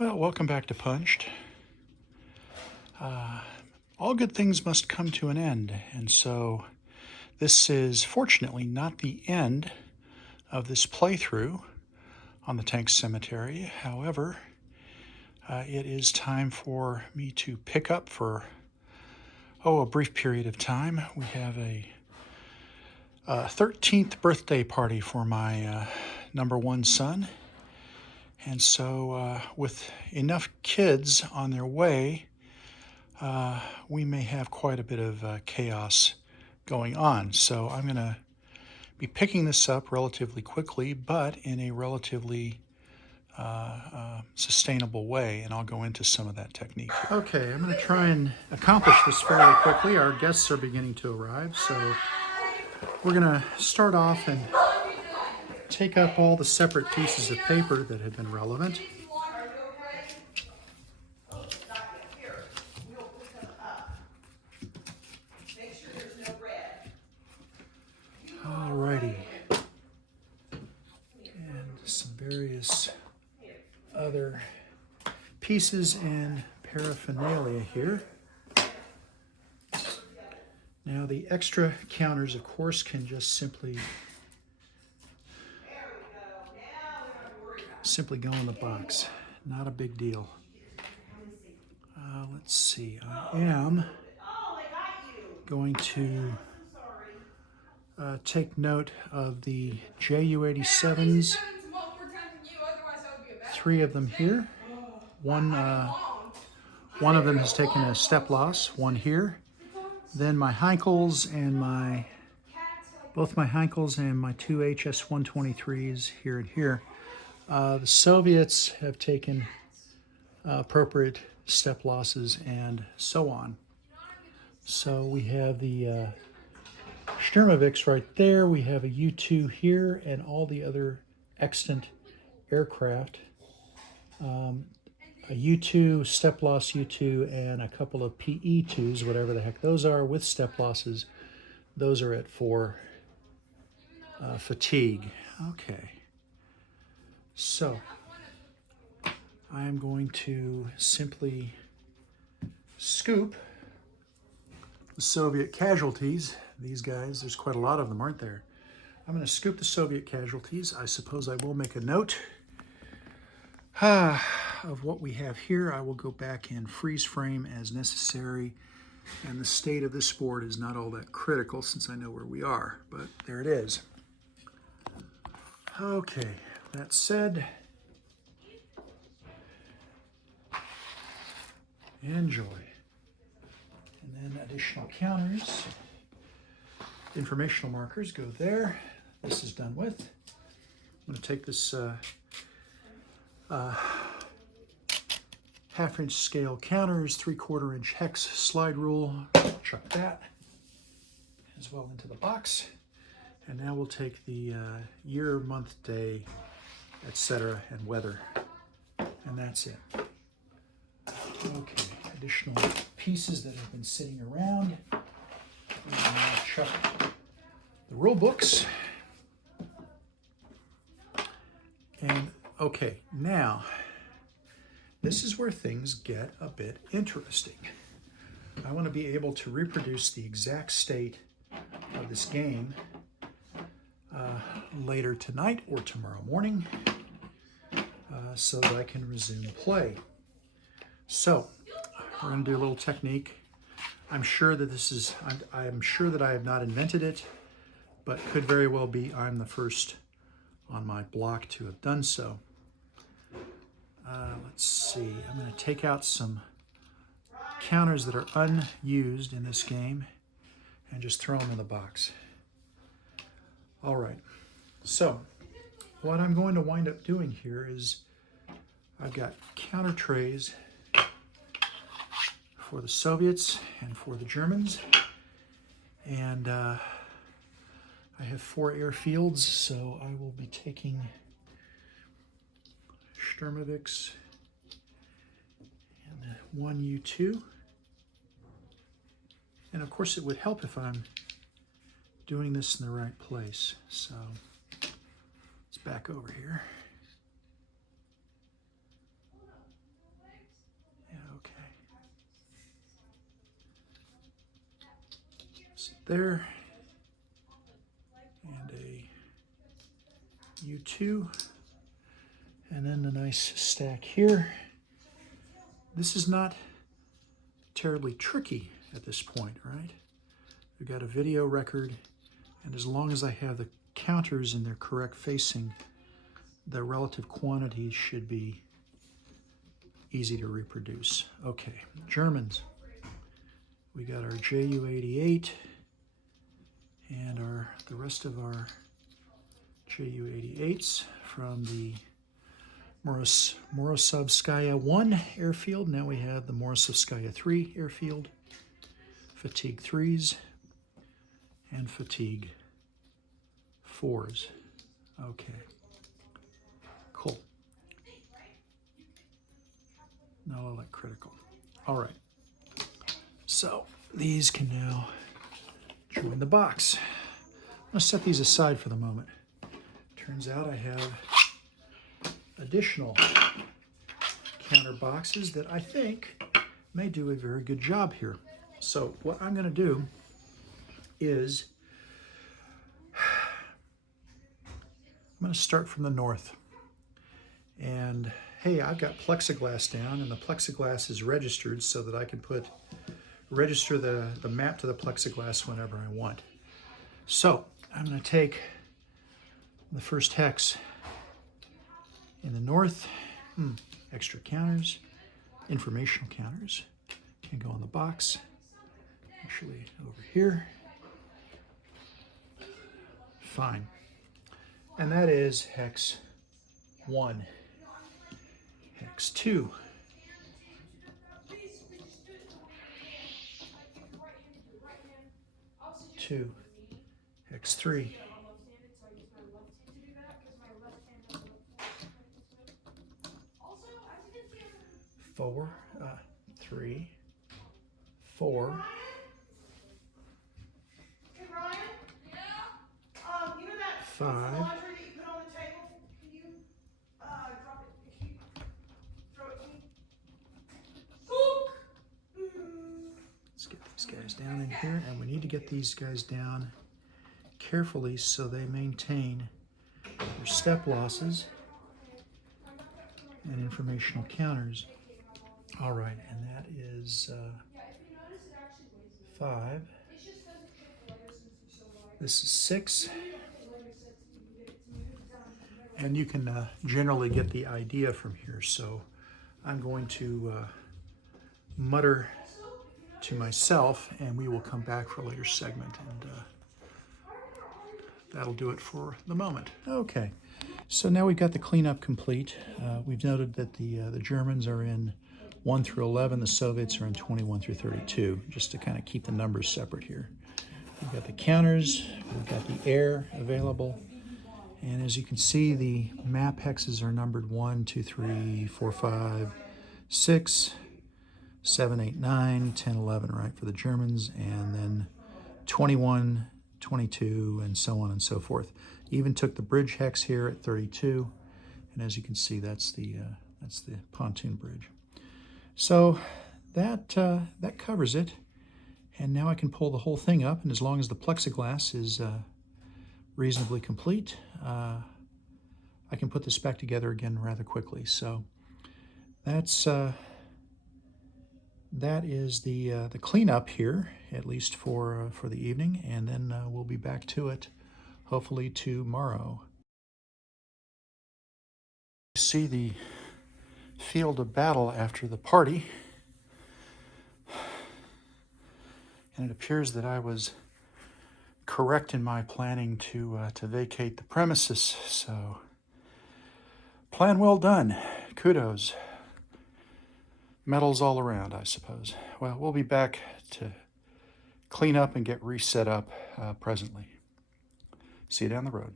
Well, welcome back to Punched. All good things must come to an end, and so this is fortunately not the end of this playthrough on the Tank Cemetery. However, it is time for me to pick up for a brief period of time. We have a 13th birthday party for my number one son. And so with enough kids on their way, we may have quite a bit of chaos going on. So I'm going to be picking this up relatively quickly, but in a relatively sustainable way, and I'll go into some of that technique. Okay, I'm going to try and accomplish this fairly quickly. Our guests are beginning to arrive, so we're going to start off and take up all the separate pieces of paper that have been relevant. Alrighty. And some various other pieces and paraphernalia here. Now the extra counters, of course, can just simply go in the box. Not a big deal. Let's see. I am going to take note of the JU-87s. 3 of them here. One of them has taken a step loss. One here. Then my Heinkels and both my Heinkels and my 2 HS-123s here and here. The Soviets have taken appropriate step losses and so on. So we have the Sturmovix right there. We have a U-2 here and all the other extant aircraft. A U-2, step loss U-2, and a couple of PE-2s, whatever the heck those are, with step losses. Those are at 4 fatigue. Okay. So I am going to simply scoop the Soviet casualties. These guys, there's quite a lot of them, aren't there? I'm going to scoop the Soviet casualties. I suppose I will make a note of what we have here. I will go back and freeze frame as necessary. And the state of this board is not all that critical since I know where we are, but there it is. Okay, that said, enjoy. And then additional counters, informational markers go there. This is done with. I'm going to take this half-inch scale counters, 3/4 inch hex slide rule, chuck that as well into the box. And now we'll take the year, month, day, etc., and weather, and that's it. Okay, additional pieces that have been sitting around. We will now chuck the rule books. And okay, now this is where things get a bit interesting. I want to be able to reproduce the exact state of this game later tonight or tomorrow morning so that I can resume play. So we're going to do a little technique. I'm sure that I'm sure that I have not invented it, but could very well be I'm the first on my block to have done so. Let's see, I'm going to take out some counters that are unused in this game and just throw them in the box. All right, so what I'm going to wind up doing here is I've got counter trays for the Soviets and for the Germans, and I have 4 airfields, so I will be taking Sturmovix and 1 U-2. And of course it would help if I'm doing this in the right place. So let's back over here. there, and a U2, and then the nice stack here. This is not terribly tricky at this point, right? We've got a video record, and as long as I have the counters in their correct facing, the relative quantities should be easy to reproduce. Okay, Germans. We got our JU-88 and the rest of our JU-88s from the Morosovskaya 1 airfield. Now we have the Morosovskaya 3 airfield, fatigue 3s, and fatigue 4s. Okay, cool. Not all that critical. All right, so these can now join the box. I'm gonna set these aside for the moment. Turns out I have additional counter boxes that I think may do a very good job here. So what I'm gonna do is I'm gonna start from the north. And hey, I've got plexiglass down, and the plexiglass is registered so that I can register the map to the plexiglass whenever I want. So I'm going to take the first hex in the north, extra counters, informational counters, can go in the box, actually over here. Fine. And that is hex 1. Hex 2. Hex 3. 4. 3. 4. Hey Ryan? Yeah? You know that 5. laundry that you put on the table? Can you drop it? Can you throw it to me? Let's get these guys down in here, and we need to get these guys down carefully so they maintain their step losses and informational counters. All right, and that is 5. This is 6. And you can generally get the idea from here. So I'm going to mutter to myself, and we will come back for a later segment, and that'll do it for the moment. Okay, so now we've got the cleanup complete. We've noted that the Germans are in 1 through 11, the Soviets are in 21 through 32, just to kind of keep the numbers separate here. We've got the counters, we've got the air available, and as you can see, the map hexes are numbered 1, 2, 3, 4, 5, 6, 7, 8, 9, 10, 11, right, for the Germans, and then 21, 22, and so on and so forth. Even took the bridge hex here at 32, and as you can see, that's the pontoon bridge. So that covers it, and now I can pull the whole thing up, and as long as the plexiglass is reasonably complete, I can put this back together again rather quickly. So that is the cleanup here, at least for the evening, and then we'll be back to it hopefully tomorrow. See the field of battle after the party, and it appears that I was correct in my planning to vacate the premises. So plan well done. Kudos. Medals all around, I suppose. Well, we'll be back to clean up and get reset up presently. See you down the road.